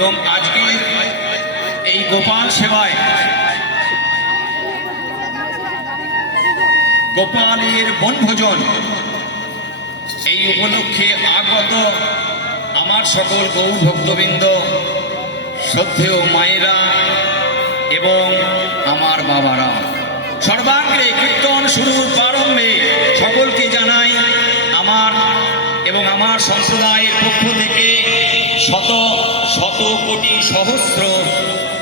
এবং আজকে এই গোপাল সেবায় গোপালের বনভোজন এই উপলক্ষে আগত আমার সকল গৌর ভক্তবৃন্দ, শ্রদ্ধেয় মায়েরা এবং আমার বাবারা, সর্বাগ্রে কীর্তন শুরুর প্রারম্ভে সকলকে জানাই আমার এবং আমার সম্প্রদায়ের পক্ষ থেকে শত শত কোটি সহস্র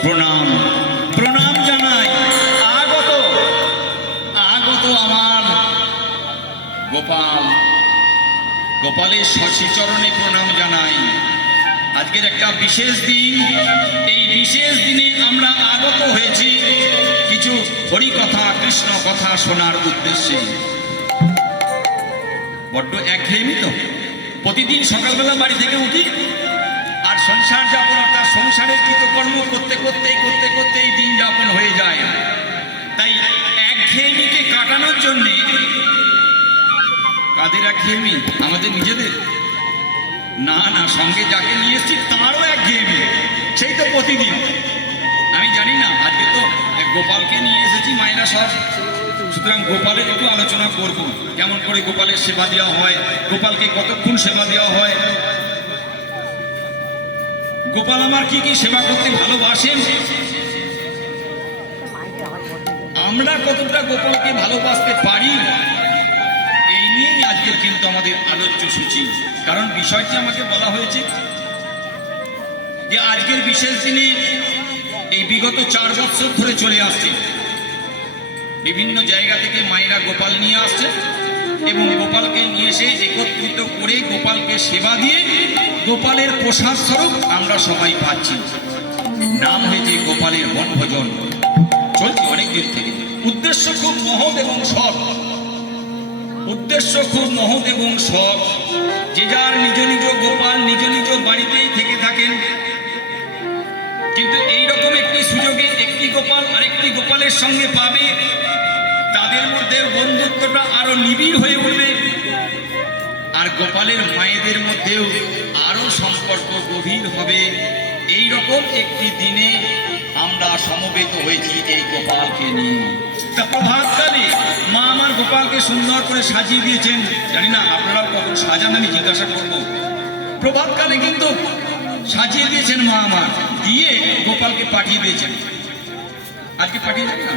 প্রণাম প্রণাম জানাই আগত আমার গোপালের শ্রীচরণে প্রণাম জানাই। আজকের একটা বিশেষ দিন, এই বিশেষ দিনে আমরা আগত হয়েছি কিছু হরিকথা কৃষ্ণ কথা শোনার উদ্দেশ্যে। বড্ড একঘেয়েমি তো, প্রতিদিন সকালবেলা বাড়ি থেকে উঠি আর সংসার যাপন অর্থাৎ সংসারের কৃতকর্ম করতে করতেই দিন যাপন হয়ে যায়। তাই একঘেয়েমিকে কাটানোর জন্যে, কাদের একঘেয়েমি? আমাদের নিজেদের না, সঙ্গে যাকে নিয়ে এসেছি তারও একঘেয়েমি, সেই তো প্রতিদিন। আমি জানি না, আজকে তো গোপালকে নিয়ে এসেছি মায়েরা সব, সুতরাং গোপালের একটু আলোচনা করব, কেমন করে গোপালের সেবা দেওয়া হয়, গোপালকে কতক্ষণ সেবা দেওয়া হয়, গোপাল আমার কি কি সেবা করতে ভালোবাসেন, আমরা কতটা গোপালকে ভালোবাসতে পারি, এই নিয়েই আজকের কিন্তু আমাদের আলোচ্য সূচি। কারণ বিষয়টি আমাকে বলা হয়েছে যে আজকের বিশেষ দিনে এই বিগত 4 বছর ধরে চলে আসছে, বিভিন্ন জায়গা থেকে মায়েরা গোপাল নিয়ে আসছে এবং গোপালকে নিয়ে এসে একত্রিত করে গোপালকে সেবা দিয়ে গোপালের প্রসাদ স্বরূপ আমরা সবাই পাচ্ছি। নাম হয়েছে গোপালের বনভোজন, চলছে অনেক দিন থেকে। উদ্দেশ্য খুব মহৎ এবং সৎ, যে যার নিজ নিজ গোপাল নিজ নিজ বাড়িতেই থেকে থাকেন, কিন্তু এইরকম একটি সুযোগে একটি গোপাল আরেকটি গোপালের সঙ্গে পাবে, তাদের মধ্যে বন্ধুত্বটা আরো নিবিড় হয়ে উঠবে, আর গোপালের মায়েদের মধ্যেও আরো সম্পর্ক গভীর হবে। এই রকম একটি দিনে আমরা সমবেত হয়েছি এই গোপালকে নিয়ে। তা প্রভাতকালে মা আমার গোপালকে সুন্দর করে সাজিয়ে দিয়েছেন, জানি না আপনারাও কখন সাজান, আমি জিজ্ঞাসা করব। প্রভাতকালে কিন্তু সাজিয়ে দিয়েছেন মা আমার, দিয়ে গোপালকে পাঠিয়ে দিয়েছেন। আজকে পাঠিয়েছেন না,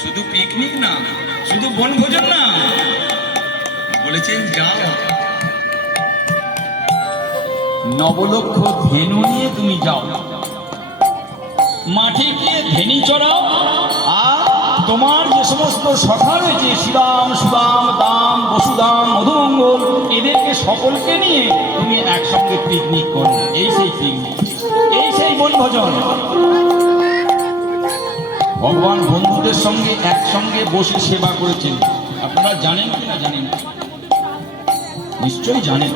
শুধু পিকনিক না, শুধু বনভোজন না, বলেছেন যাও নবলক্ষ ধেনু নিয়ে তুমি যাও, মাঠে গিয়ে ধেনি চড়াও, আর তোমার যে সমস্ত সখা রয়েছে শ্রীরাম সুদাম দাম বসুদাম মধুমঙ্গল, এদেরকে সকলকে নিয়ে তুমি একসঙ্গে পিকনিক করো। এই সেই পিকনিক, এই সেই বনভোজন। ভগবান বন্ধুদের সঙ্গে একসঙ্গে বসে সেবা করেছেন, আপনারা জানেন কি না জানেন? নিশ্চয়ই জানেন।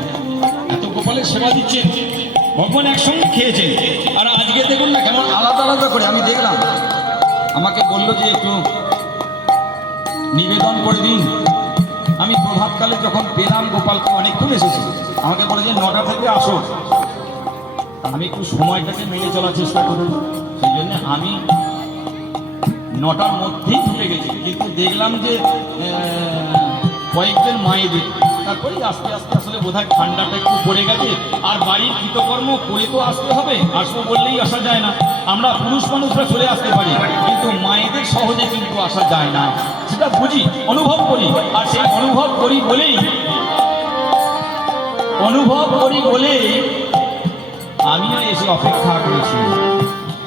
এত গোপালের সেবা দিচ্ছেন, ভগবান একসঙ্গে খেয়েছেন। আর আজকে দেখুন না কেমন আলাদা আলাদা করে। আমি দেখলাম, আমাকে বললো যে একটু নিবেদন করে দিন। আমি প্রভাতকালে যখন পেলাম গোপালকে, অনেকক্ষণ এসেছি, আমাকে বলে যে 9টা থেকে আসো। আমি একটু সময়টাকে মেনে চলার চেষ্টা করুন, সেই জন্য আমি 9টার মধ্যেই ঢুকে গেছি। কিন্তু দেখলাম যে কয়েকজন মায়েদের, তারপরে আস্তে আস্তে আসলে বোধহয় ঠান্ডাটা একটু পড়ে গেছে। আর বাড়ির কৃতকর্ম করে তো আসতে হবে, আসবো বললেই আসা যায় না। আমরা পুরুষ মানুষরা চলে আসতে পারি, কিন্তু মায়েদের সহজে কিন্তু আসা যায় না, সেটা বুঝি, অনুভব করি। আর সেই অনুভব করি বলেই আমিও এসে অপেক্ষা করেছি।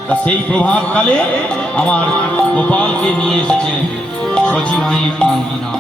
তা সেই প্রভাতকালে আমার গোপালকে নিয়ে এসেছেন সচি মায়ের আঙ্গিনা।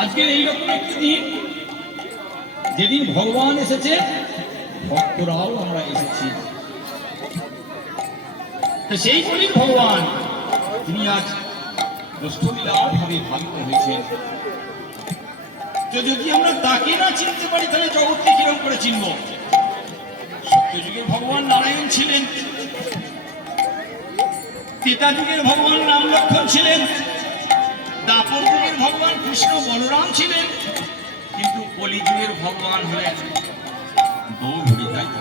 আজকের এইরকম একটি দিন যেদিন ভগবান এসেছে, ভক্তরাও আমরা এসেছি। সেই কলির ভগবান তিনি আজ অষ্টলীলার ভাবে ভাবিত হয়েছেন। তো যদি আমরা তাকে না চিনতে পারি তাহলে জগৎকে কিরকম করে চিনব? সত্যযুগের ভগবান নারায়ণ ছিলেন, ত্রেতা যুগের ভগবান রাম লক্ষ্মণ ছিলেন, দাপর যুগের ভগবান কৃষ্ণ বলরাম ছিলেন, কিন্তু কলিযুগের ভগবান হলেন গৌরহরি। তাই তো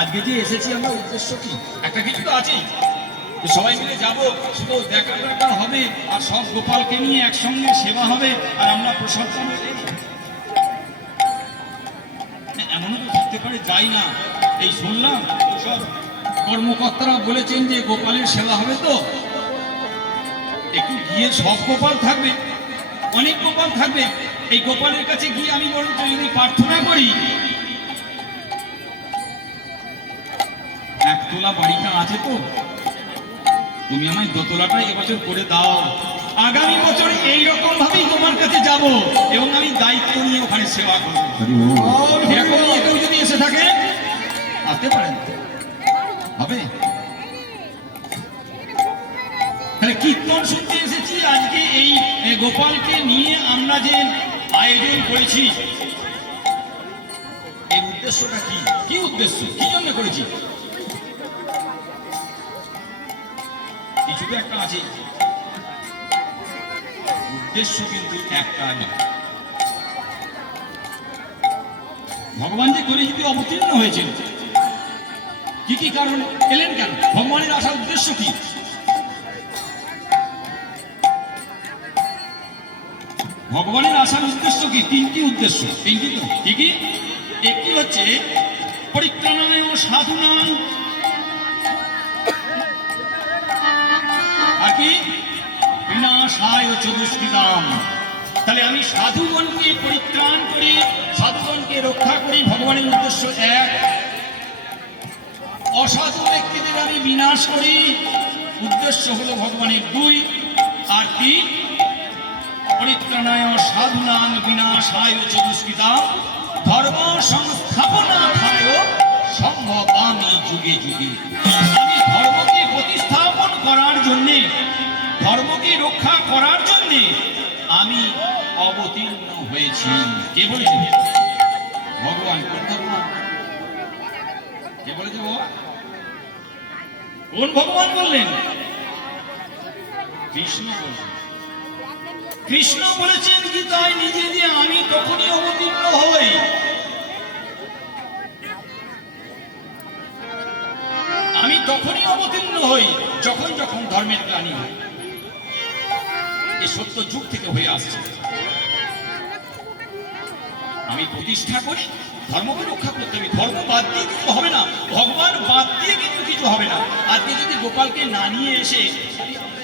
আজকে যে এসেছি আমরা উদ্দেশ্য কি? একটা কিছু তো আছেই, সবাই মিলে যাবো, শুধু দেখা দেখা হবে, আর সব গোপালকে নিয়ে একসঙ্গে সেবা হবে, আর আমরা প্রসাদ পাবো। এমনও তো থাকতে পারে যাই না, এই শুনলাম সব কর্মকর্তারা বলেছেন যে গোপালের সেবা হবে, তো একটু গিয়ে সব গোপাল থাকবে, অনেক গোপাল থাকবে, এই গোপালের কাছে গিয়ে আমি বরঞ্চ যদি প্রার্থনা করি, একতলা বাড়িটা আছে তো, তুমি আমায় দোতলাটা এবছর করে দাও, আগামী বছর এইরকম ভাবেই তোমার কাছে যাব এবং আমি দায়িত্ব নিয়ে ওখানে সেবা করবো। এরকম কেউ যদি এসে থাকে আসতে পারেন, হবে। তাহলে কীর্তন শুনতে এসেছি, আজকে এই গোপালকে নিয়ে আমরা যে আয়োজন করেছি, এর উদ্দেশ্যটা কি? কি উদ্দেশ্য, কি জন্য করেছি? কিছু তো একটা আছে, উদ্দেশ্য কিন্তু একটাই। ভগবান যে কলিযুগে অবতীর্ণ হয়েছেন, কি কি কারণ এলেন, কেন ভগবানের আসার উদ্দেশ্য কি? ভগবানের আসার উদ্দেশ্য কি? তিনটি উদ্দেশ্য। তিনটি তো কি কি? একটি হচ্ছে পরিত্রাণায় সাধুনাং, আর কি বিনাশায় চতুষ্কৃতাম। তাহলে আমি সাধুগণকে পরিত্রাণ করি, সাধুগণকে রক্ষা করি, ভগবানের উদ্দেশ্য এক। অসাধু ব্যক্তিদের আমি বিনাশ করি, উদ্দেশ্য হলো ভগবানের দুই। আর তিন, পরিত্রাণায় সাধুনাং বিনাশায় চতুষ্কৃতাম ধর্ম সংস্থাপনায় সম্ভবামি যুগে যুগে। আমি ধর্মকে প্রতিস্থাপন করার জন্যে, ধর্মকে রক্ষা করার জন্যে আমি অবতীর্ণ হয়েছি। কে বলেছেন? ভগবান। কোন ভগবান? কে বলেছে বাবা? কোন ভগবান বললেন? কৃষ্ণ বললেন। কৃষ্ণ বলেছেন গীতায় নিজে যে আমি তখনই অবতীর্ণ হই, আমি তখনই অবতীর্ণ হই যখন যখন ধর্মের গ্লানি হয়। এ সত্য যুগ থেকে হয়ে আসছে। আমি প্রতিষ্ঠা করি, ধর্মকে রক্ষা করতে হবে। ধর্ম বাদ দিয়ে কিছু হবে না, ভগবান বাদ দিয়ে কিন্তু কিছু হবে না। আজকে যদি গোপালকে না নিয়ে এসে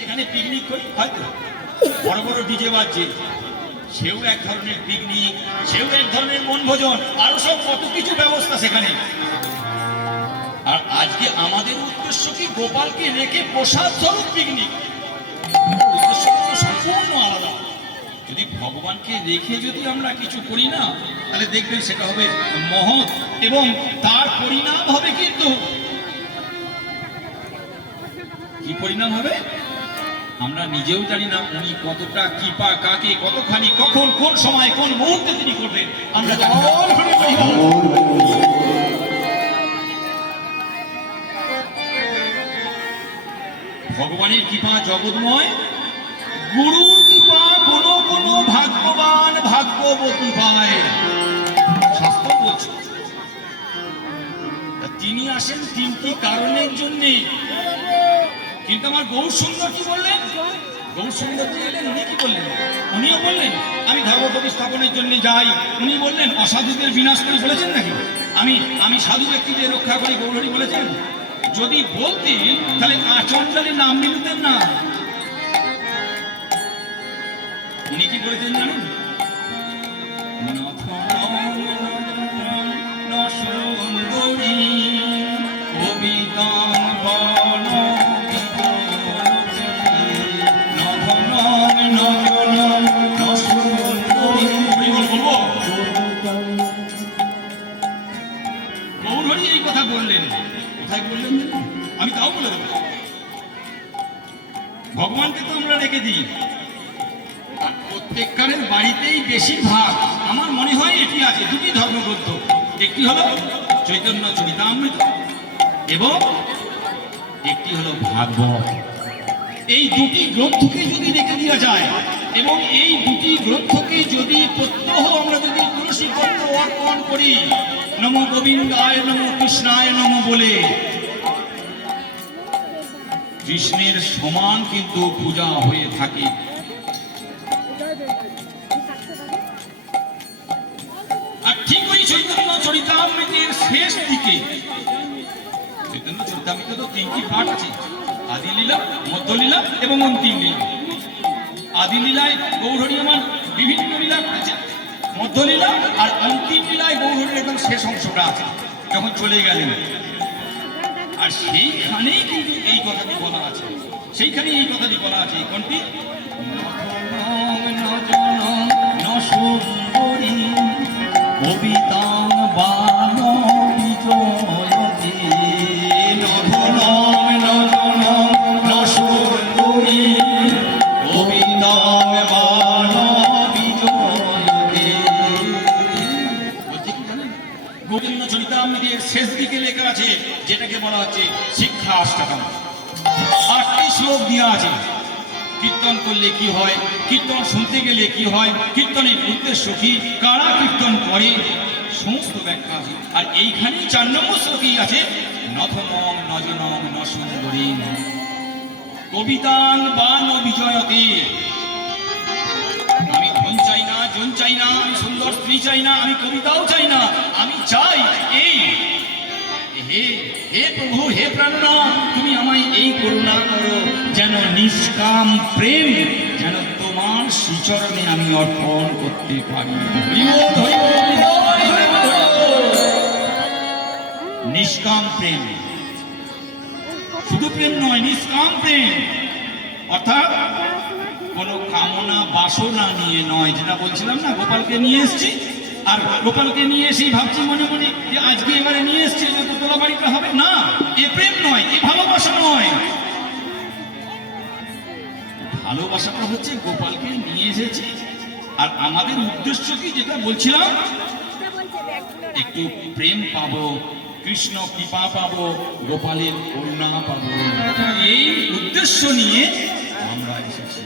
এখানে পিকনিক করি, হয়তো বড় বড় ডিজে বাজছে, সেও এক ধরনের পিকনিক, সেও এক ধরনের বনভোজন, আরো সব কত কিছু ব্যবস্থা সেখানে। আর আজকে আমাদের উদ্দেশ্য কি? গোপালকে রেখে প্রসাদ স্বরূপ পিকনিক। উদ্দেশ্য সম্পূর্ণ আলাদা। যদি ভগবানকে রেখে যদি আমরা কিছু করি না, তাহলে দেখবেন সেটা হবে মহৎ, এবং তার পরিণাম হবে কিন্তু কি পরিণাম হবে আমরা নিজেও জানি না। উনি কতটা কৃপা, কাকে কতখানি, কখন, কোন সময়, কোন মুহূর্তে তিনি করবেন আমরা জানি না। ভগবানের কৃপা জগৎময়, গুরুর কৃপা কোনো কোনো ভাগ্যবান ভাগ্যবতী পায়, শাস্ত্র বলছে। তিনি আসেন তিনটি কারণের জন্যে। কিন্তু আমার গৌর সুন্দর কি বললেন? গৌর সুন্দর যে এলেন, উনি কি বললেন? উনিও বললেন আমি ধর্ম প্রতিস্থাপনের জন্য যাই। উনি বললেন অসাধুদের বিনাশ করে, বলেছেন নাকি আমি সাধু ব্যক্তিদের রক্ষা করি, গৌরহরি বলেছেন? যদি বলতেন তাহলে আচণ্ডালে নাম নিতেন না। উনি কি বলেছেন জানেন? সুন্দরী প্রত্যেককারের বাড়িতেই বেশিরভাগ আমার মনে হয় এটি আছে, দুটি ধর্মগ্রন্থ, একটি হলো চৈতন্য চরিতামৃত এবং একটি হলো ভাগবত। এই দুটি গ্রন্থকে যদি রেখে দেওয়া যায় এবং এই দুটি গ্রন্থকে যদি প্রত্যহ আমরা যদি তুলসী পত্র অর্পণ করি, নম গোবিন্দায় নম কৃষ্ণায় নম বলে, কৃষ্ণের সমান কিন্তু পূজা হয়ে থাকে। আর ঠিক ওই চৈতন্য চরিতামৃতের শেষ দিকে, চৈতন্য চরিতামৃত তো তিনটি পাঠ আছে, আদি লীলা, মধ্যলীলা এবং অন্তিম লীলা। আদি লীলায় গৌরহরি আমার বিভিন্ন লীলা করেছে, মধ্যলীলা আর অন্তিম লীলায় গৌরহরির একদম শেষ অংশটা আছে যখন চলে গেলেন। আর সেইখানেই কিন্তু এই কথাটি বলা আছে, সেইখানেই এই কথাটি বলা আছে, কোনটি? কবিতাং বান বিজয়তে নধনম নজনম নসুন্দরী কবিতাং বান বিজয়তে। বলতে কি জানেন, গোবিন্দ চরিতামৃতের শেষ দিকে লেখা আছে যেটাকে বলা হচ্ছে শিক্ষা অষ্টকম। 8টি শ্লোক দেওয়া আছে, কীর্তন করলে কি হয়, কীর্তন শুনতে গেলে কি হয়, কীর্তনের উদ্দেশ্য কি, কারা কীর্তন করে, সমস্ত ব্যাখ্যা আছে। আর এইখানেই 4 নম্বর শ্লোকেই আছে নথনম নজনম নসুন্দরী কবিতাং বান বিজয়তে। আমি ধন চাই না, জন চাই না, আমি সুন্দর স্ত্রী চাই না, আমি কবিতাও চাই না, আমি চাই এই, হে হে প্রভু, হে প্রাণনাথ, তুমি আমায় এই করুণা করো যেন নিষ্কাম প্রেম যেন তোমার শ্রীচরণে আমি অর্পণ করতে পারি। নিষ্কাম প্রেম, শুধু প্রেম নয়, নিষ্কাম প্রেম, অর্থাৎ কোনো কামনা বাসনা নিয়ে নয়। যেটা বলছিলাম না, গোপালকে নিয়ে এসছি, আর গোপালকে নিয়ে এসেই ভাবছি মনে মনে যে আজকে এবারে নিয়ে এসছি, যত তোলা বাড়িটা হবে না, এ প্রেম নয়, এ ভালোবাসা নয়। ভালোবাসাটা হচ্ছে গোপালকে নিয়ে এসেছি, আর আমাদের উদ্দেশ্য কি, যেটা বলছিলাম, একটু প্রেম পাবো, কৃষ্ণ কৃপা পাবো, গোপালের করুণা পাবো, এই উদ্দেশ্য নিয়ে আমরা এসেছি।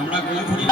আমরা গোল ঘুরি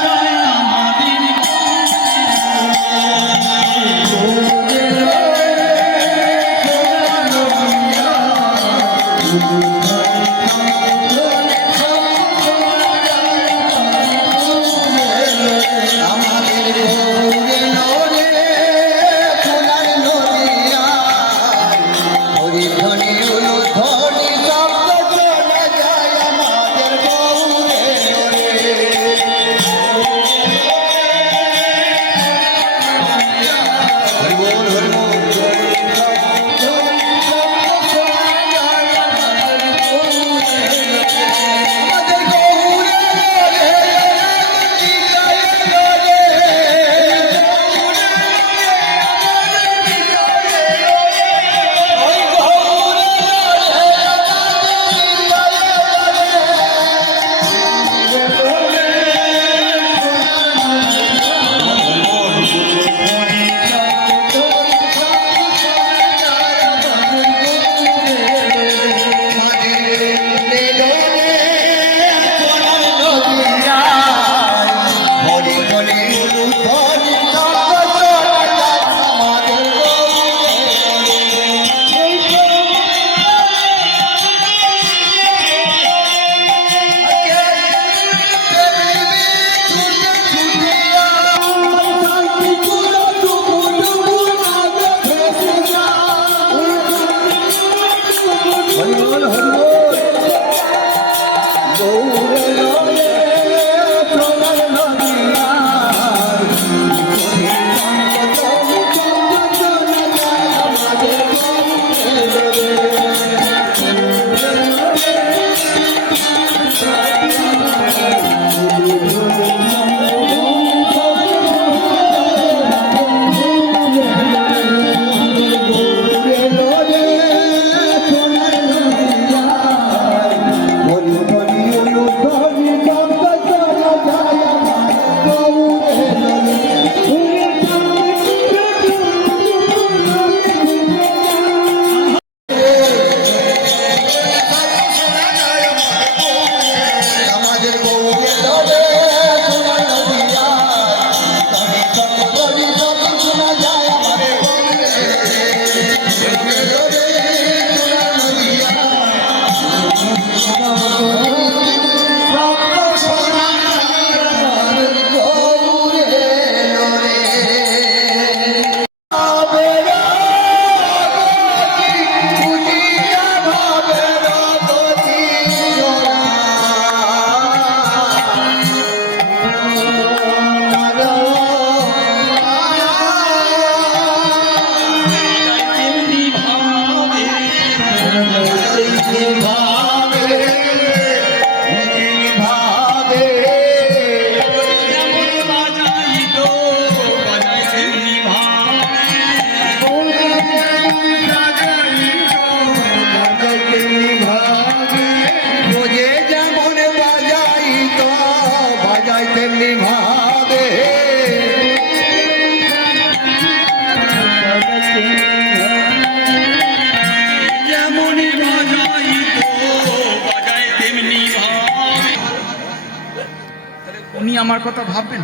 উনি আমার কথা ভাববেন।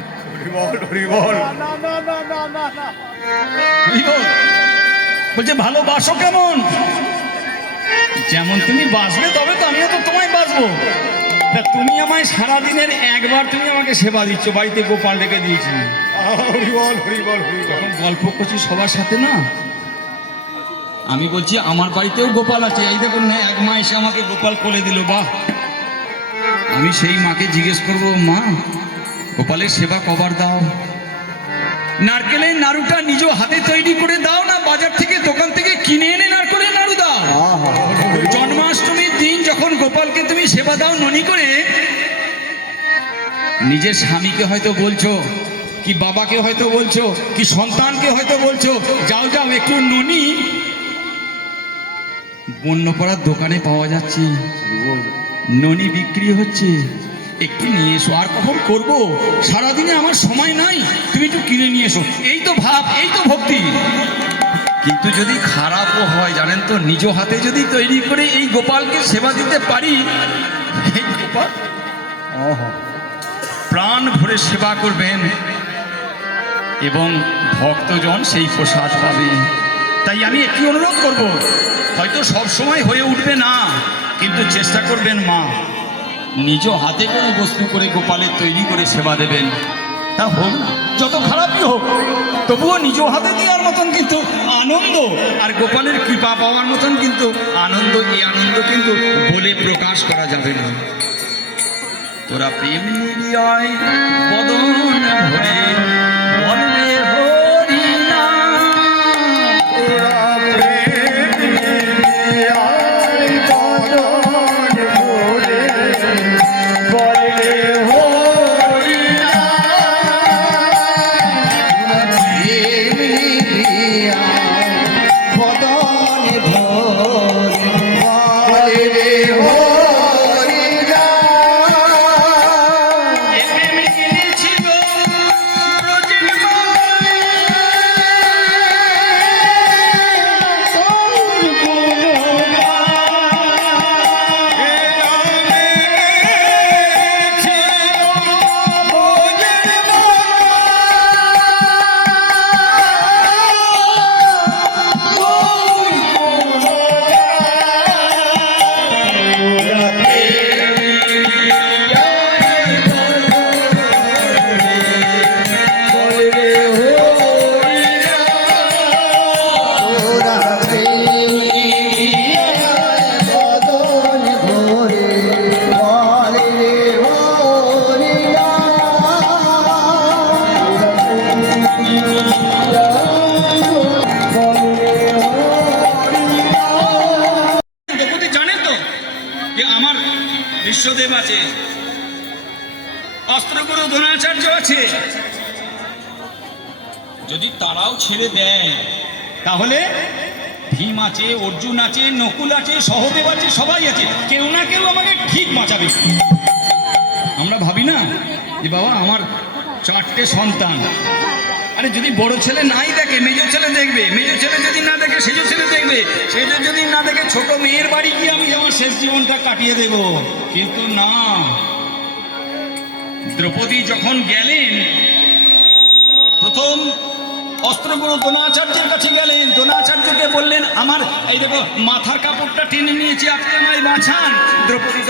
বলছে ভালোবাসো কেমন? যেমন তুমি বাসবে তবে তো আমিও তো তোমায় বাসবো। তা তুমি আমায় সারাদিনের একবার তুমি আমাকে সেবা দিচ্ছ, বাড়িতে গোপাল রেখে দিয়েছি, যখন গল্প করছি সবার সাথে না, আমি বলছি আমার বাড়িতেও গোপাল আছে, এই দেখুন না এক মা এসে আমাকে গোপাল কোলে দিল, বাহ। আমি সেই মাকে জিজ্ঞেস করবো, মা গোপালের সেবা কবার দাও? নারকেলের নাড়ুটা নিজ হাতে তৈরি করে দাও না বাজার থেকে দোকান থেকে কিনে এনে নারকেলের নাড়ু দাও? জন্মাষ্টমীর দিন যখন গোপালকে তুমি সেবা দাও ননি করে, নিজের স্বামীকে হয়তো বলছো, কি বাবাকে হয়তো বলছো, কি সন্তানকে হয়তো বলছো, যাও যাও একটু ননি বন্যপাড়ার দোকানে পাওয়া যাচ্ছে, ননি বিক্রি হচ্ছে, একটু নিয়ে এসো। আর কখন করবো, সারাদিনে আমার সময় নাই, তুমি একটু কিনে নিয়ে এসো। এই তো ভাব, এই তো ভক্তি। কিন্তু যদি খারাপও হয় জানেন তো, নিজ হাতে যদি তৈরি করে এই গোপালকে সেবা দিতে পারি, এই গোপাল প্রাণ ভরে সেবা করবেন এবং ভক্তজন সেই প্রসাদ পাবে। তাই আমি একটি অনুরোধ করব, হয়তো সব সময় হয়ে উঠবে না, কিন্তু চেষ্টা করবেন মা নিজ হাতে কোনো বস্তু করে গোপালের তৈরি করে সেবা দেবেন। তা হোক না, যত খারাপই হোক, তবুও নিজ হাতে দেওয়ার মতন কিন্তু আনন্দ আর গোপালের কৃপা পাওয়ার মতন কিন্তু আনন্দ, এই আনন্দ কিন্তু বলে প্রকাশ করা যাবে না। তোরা প্রেম নিবিয়ায় বদন ভরে বলবে হরি নাম, তোরা প্রেম নিবিয়ায় বদন ভরে বলবে হরি নাম, প্রেম নিবিয়ায় বদন ভরে বলবে হরি বিশ্বদেব আছে, অস্ত্রগুরু দ্রোণাচার্য আছে। যদি তারাও ছেড়ে দেয় তাহলে ভীম আছে, অর্জুন আছে, নকুল আছে, সহদেব আছে, সবাই আছে, কেউ না কেউ আমাকে ঠিক বাঁচাবে। আমরা ভাবি না যে বাবা আমার 4টে সন্তান, আরে যদি বড় ছেলে নাই দেখে মেজ ছেলে দেখবে, মেজ ছেলে যদি না দেখে সেজ ছেলে দেখবে, সেজ যদি না দেখে ছোট মেয়ের বাড়ি গিয়ে আমি আমার শেষ জীবনটা কাটিয়ে দেব। কিন্তু না, দ্রৌপদী যখন গেলেন প্রথম অস্ত্রগুরু দ্রোণাচার্যের কাছে গেলেন, দ্রোণাচার্যকে বললেন আমার এই দেখো মাথার কাপড়টা টেনে নিয়েছি, আপনি আমায় বাঁচান। দ্রৌপদী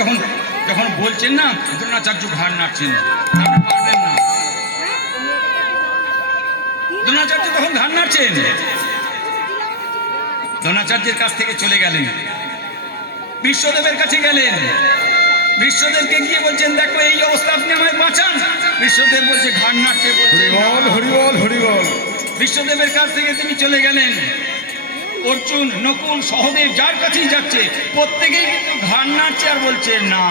যখন বলছেন না, দ্রোণাচার্য ঘাড় নাড়ছেন, আপনি পারবেন না। দ্রোণাচার্য তখন ঘাড় নাড়ছেন, দ্রোণাচার্যের কাছ থেকে চলে গেলেন, বিশ্বদেবের কাছে গেলেন, বিশ্বদেবকে গিয়ে বলছেন দেখো এই অবস্থা, আপনি আমায় বাঁচান। বিশ্বদেব বলছে ঘাড় নাড়ছে, হরিবল হরিবল হরিবল। বিশ্বদেবের কাছ থেকে তিনি চলে গেলেন, অর্জুন, নকুল, সহদেব যার কাছেই যাচ্ছে প্রত্যেকেই কিন্তু ঘাড় নাড়ছে আর বলছে না।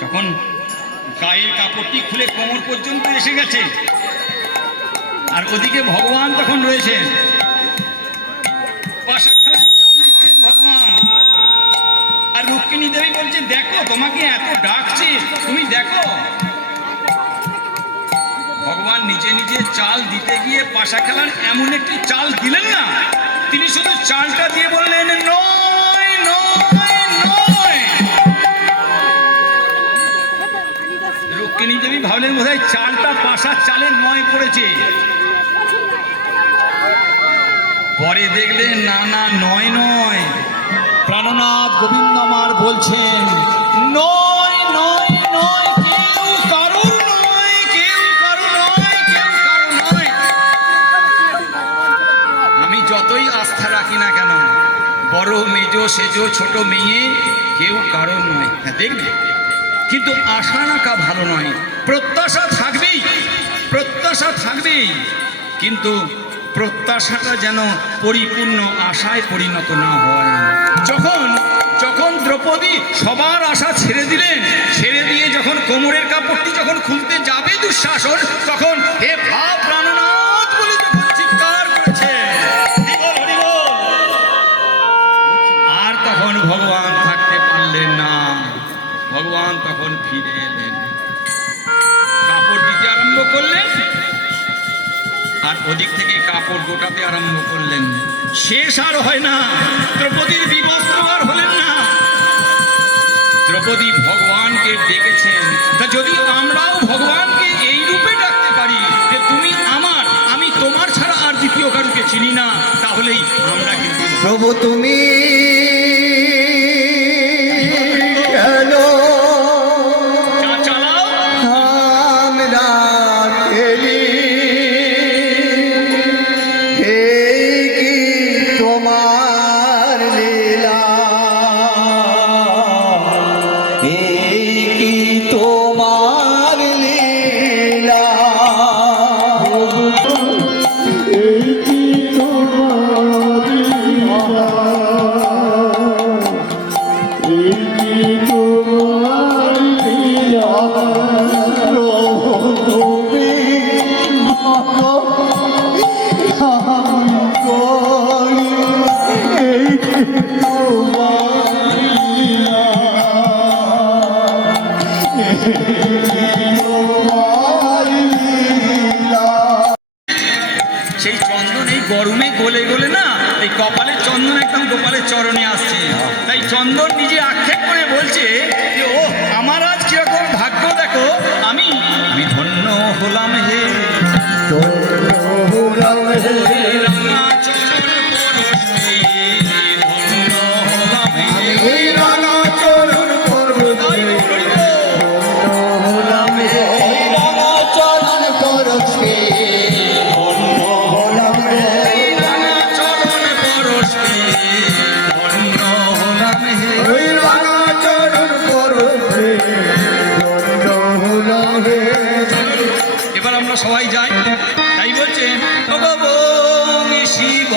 যখন গায়ের কাপড়টি খুলে কোমর পর্যন্ত এসে গেছে আর ওদিকে ভগবান তখন রয়েছেন, ভগবান আর রুক্মিণী দেবী বলছে দেখো তোমাকে এত ডাকছে, তুমি দেখো। ভগবান নিজে নিজে চাল দিতে গিয়ে পাশা খেলার এমন একটি চাল দিলেন না, তিনি শুধু চালটা দিয়ে বললেন নয় নয় নয়। রুক্মিণী দেবী ভাবলেন বোধহয় চালটা পাশার চালের নয় পড়েছে, পরে দেখলেন না না নয় নয়, প্রাণনাথ গোবিন্দ আমার বলছেন নয় নয় নয়, কেউ কারুর নয়, কেউ কারু নয়, কেউ কারু নয়। আমি যতই আস্থা রাখি না কেন, বড় মেজ সেজ ছোট মেয়ে কেউ কারো নয়। হ্যাঁ দেখবে, কিন্তু আশা রাখা ভালো নয়, প্রত্যাশা থাকবেই, প্রত্যাশা থাকবেই, কিন্তু প্রত্যাশাটা যেন পরিপূর্ণ আশায় পরিণত না হয়। যখন দ্রৌপদী সবার আশা ছেড়ে দিলেন, ছেড়ে দিয়ে যখন কোমরের কাপড়টি যখন খুলতে যাবে দুঃশাসন, তখন হে ভাব প্রাণনাথ বলে যখন চিৎকার করেছে, আর তখন ভগবান থাকতে পারলেন না, ভগবান তখন ফিরে এলেন, কাপড় দিতে আরম্ভ করলেন, আর ওদিক থেকে কাপড় গোটাতে আরম্ভ করলেন। শেষ আর হয় না, দ্রৌপদীর বিবস্ত্র আর হলেন না। দ্রৌপদী ভগবানকে ডেকেছেন। তা যদি আমরাও ভগবানকে এই রূপে ডাকতে পারি যে তুমি আমার, আমি তোমার ছাড়া আর দ্বিতীয় কারুকে চিনি না, তাহলেই আমরা কিন্তু প্রভু তুমি কেন চালাও। আমরা খেলি, এই কি তোমার লীলা, এই কি তোমার লীলা, এই কি তোমার লীলা, এই কি তোমার লীলা, প্রভু তুমি ভালো, আমি করি, এই কি তোমার লীলা, এই কি তোমার লীলা। সেই চন্দন এই গরমে গলে গলে না, এই কপালের চন্দন একদম গোপালের চরণে আসছে। তাই চন্দন নিজে আক্ষেপ করে বলছে যে ও আমার আজ কিরকম ভাগ্য দেখো, আমি ধন্য হলাম হে। রাঙা চরণ পরশে, ধন্য হলাম হে। রাঙা চরণ পরশে, ধন্য হলাম হে। এবার আমরা সবাই যাই। তাই বলছেন শিব